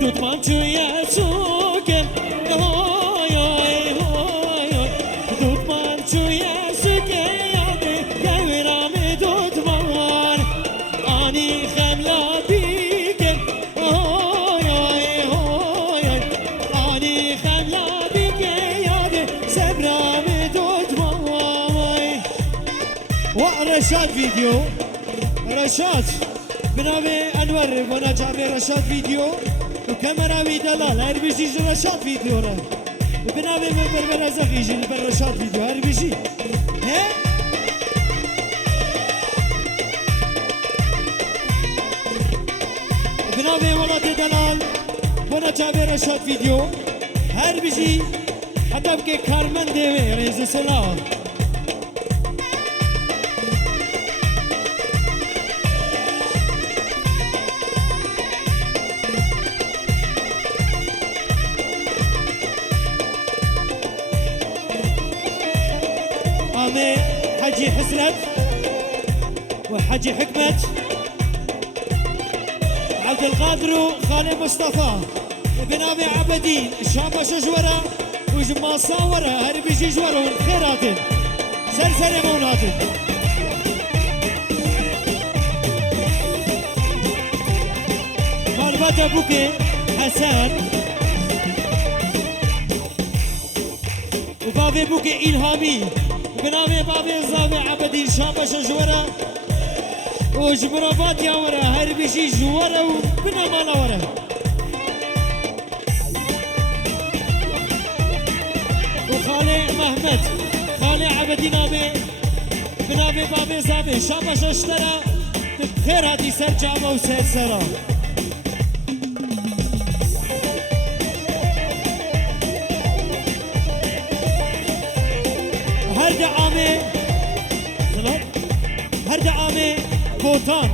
دوت مانچو يا سوكن هوي هوي هوي دوت مانچو يا سوكن يا بيرامي دوت مان اني خملا بيكن هوي هوي هوي اني خملا بيكن يا سبرامي دوت مان ورشاد فيديو رشاد بنابي انور وانا جابي رشاد فيديو وكاميرا دلال هر بيجي رشاد فيديو را بنابي من برزخ يجي رشاد فيديو هر بيجي ها بنابي ولاد دلال وانا جابي رشاد فيديو هر بيجي حتى بكي كارمن ديوي ريز سلام حجي حسنت وحجي حكمت عبد القادر وخالي مصطفى وبنابي عبدين الشابة شجورة وجمال صاورة هربي جيجورة والخيراتين سلسلة مولاتين مالبات ابوكي حسن وبابي بوكي إلهامي بنامي بابي الزاوي عبدين شابة شجورة وجبرافات يا ورا هربي شي جورة وبنا مالا ورا وخالي محمد خالي عبدين نامي بنامي بابي زاوي شابة شجورة بخير هاتي سر جامة وسر سرا هرد آمي بوتان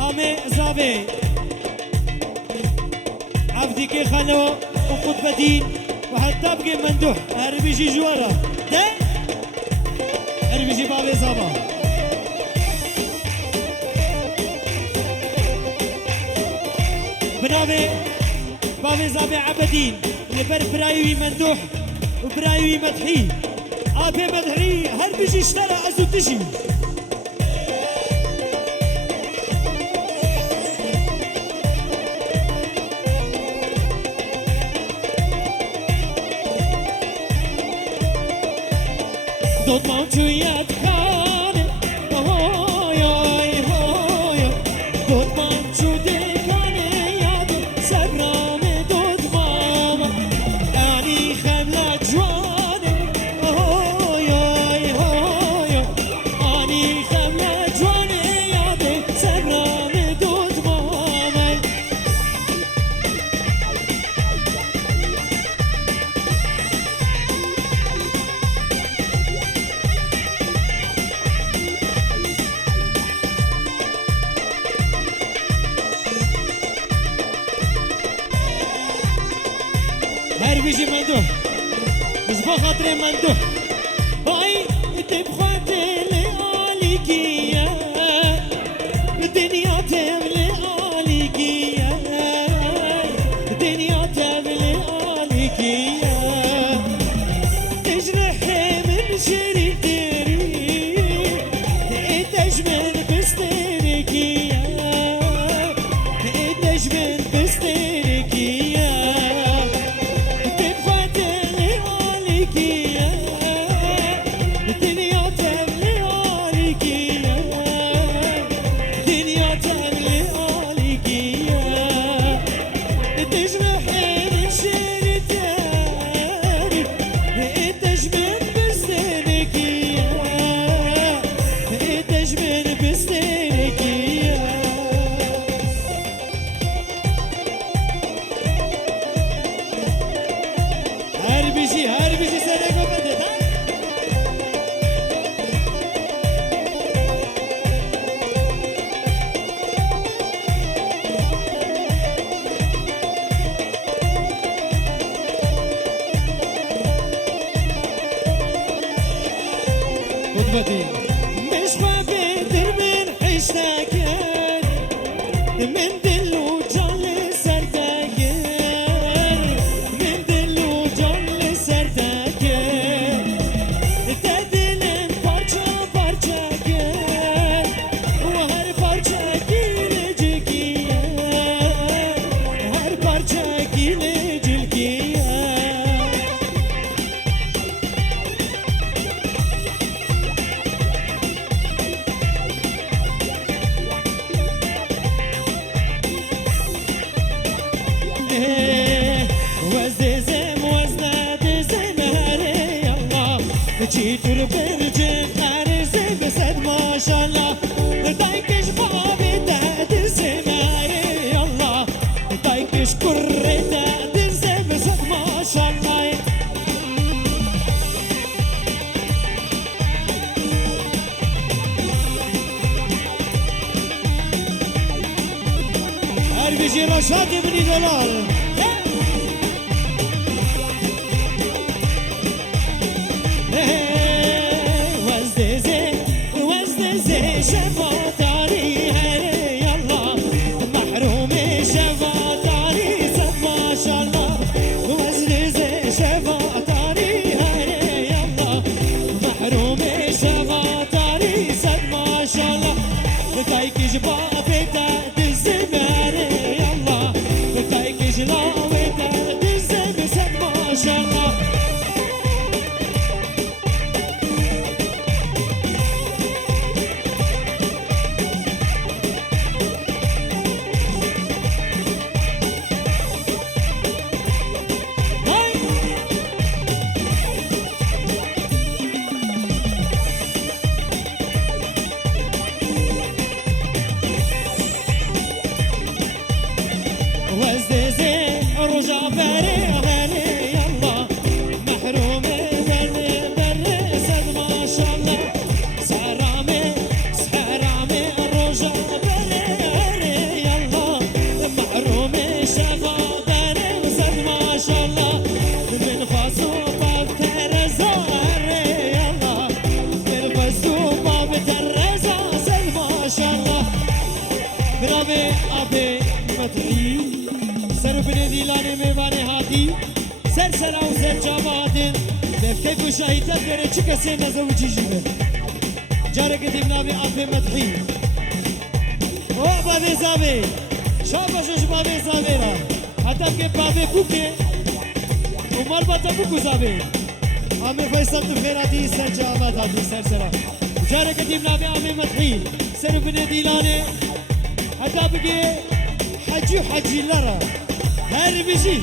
آمي زاوي عبدي كي خلو وقطب الدين وحتى بقي مندوح هربيجي جوارا ده هربيجي بابي زابا بنابي بابي زابي عبدين لبر برايوي مندوح وبرايوي مدحي آبي مدحي هربيجي اشترى أزو تجي دوت مانچو یاد خانه هوی هوی هوی دوت مانچو دکانه یاد سبرام دوت ماما یعنی خملا جوانه هوی هوی هوی یعنی خملا جوانه یاد سبرام دوت ماما بيجي مندوح مش بخاطري مندوح هاي تبخاطر لي عليكيا الدنيا تبلي عليكيا الدنيا تبلي عليكيا تجرحي من شريتي تجمل بستركيا تجمل بستركيا هربيجي سنة قبل قدبتي مش خابدر من حشتاكين من دلو جالي سرداكين دستور برجم عرزه بسد ماشالله دایکش بابی دادر زماره الله دایکش کره دادر زه بسد ماشالله هر بیجی رشاد بنی دلال شفاطاري هري يلا محروم شفاطاري سد ما شاء الله وزلز شفاطاري هري يلا محروم شفاطاري سد ما شاء الله بتايك جباب تحت الزماري يلا بتايك جلاوي تحت الزم سد ما شاء الله سر او سر جامعاتن دفتيف وشاهدات غير چه کسی نزوجی جیبه جاره قدیم نابي آفه مدحی او بابي زابي شاباشش بابي زابي را حتی که بابي بوکه عمر باتا بوکو زابي آمي فیصل تو خیراتی سر جامعات هاتی سر سرا جاره قدیم نابي آفه مدحی سر بني دیلانه حتی بگه حجی حجی لرا هر بیجی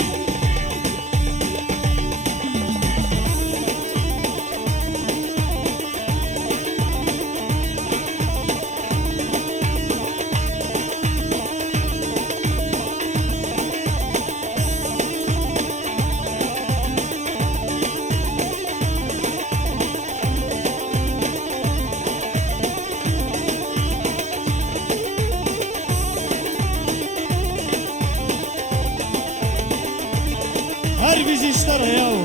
هر بیزی اشتره یاو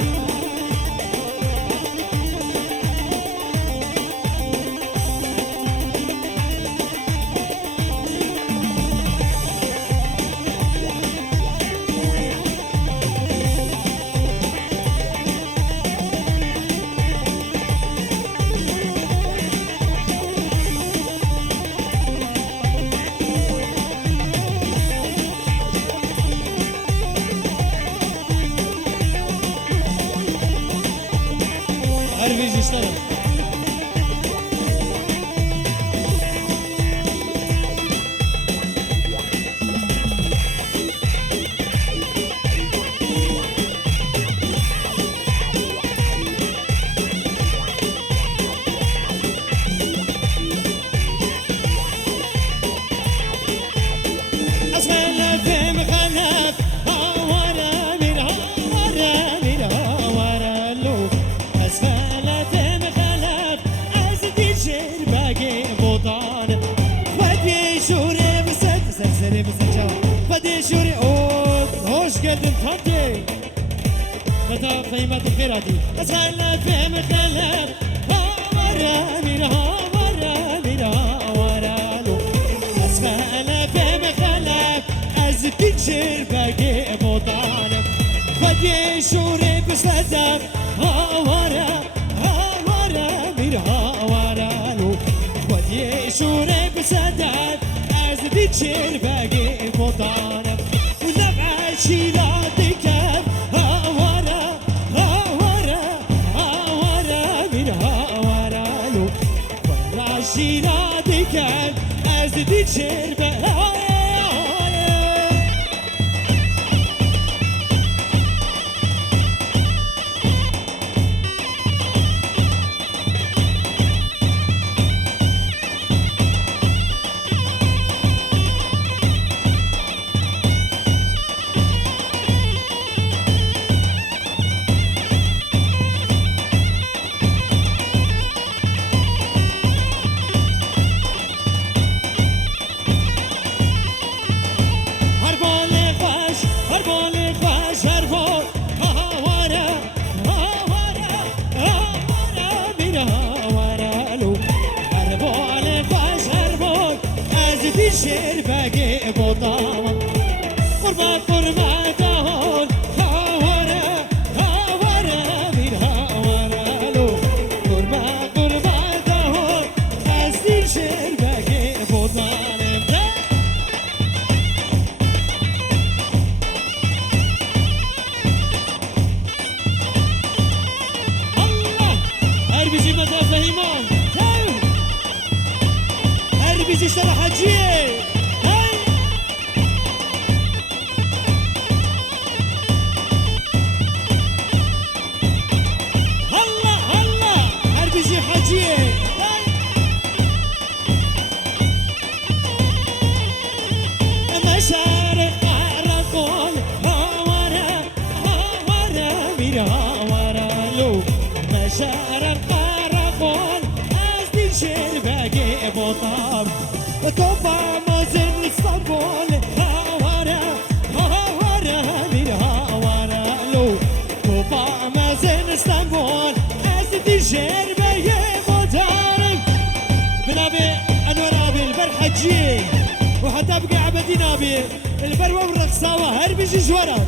هر بیزی اشتره geldin tatley Meta kıymet khirati Asfala fem khalaf Hawara min hawara lo Asfala fem khalaf Az tijir bagi modanam Fadi shuri bisadam Hawara min hawara lo Fadi shuri bisadam Az tijir bagi modanam شيلاتك هاورا من هاورا لو ولا شيلاتك ازدي شربه الشير باقي بوطامة قربة قربة دهون هاورا هاورا من هاورا لو قربة قربة دهون أزدي الشير باقي بوطامة الله هربيجي مدى فهيمان هربيجي شرحجيه توبا مازن اسطنبول هاورا هاورا من هاورا لو توبا مازن اسطنبول ازدي جربه مدارك بنابي انور ابي البرحجي وحتى بقى عبدي نابي البروه والرقصاوه هربي جوارات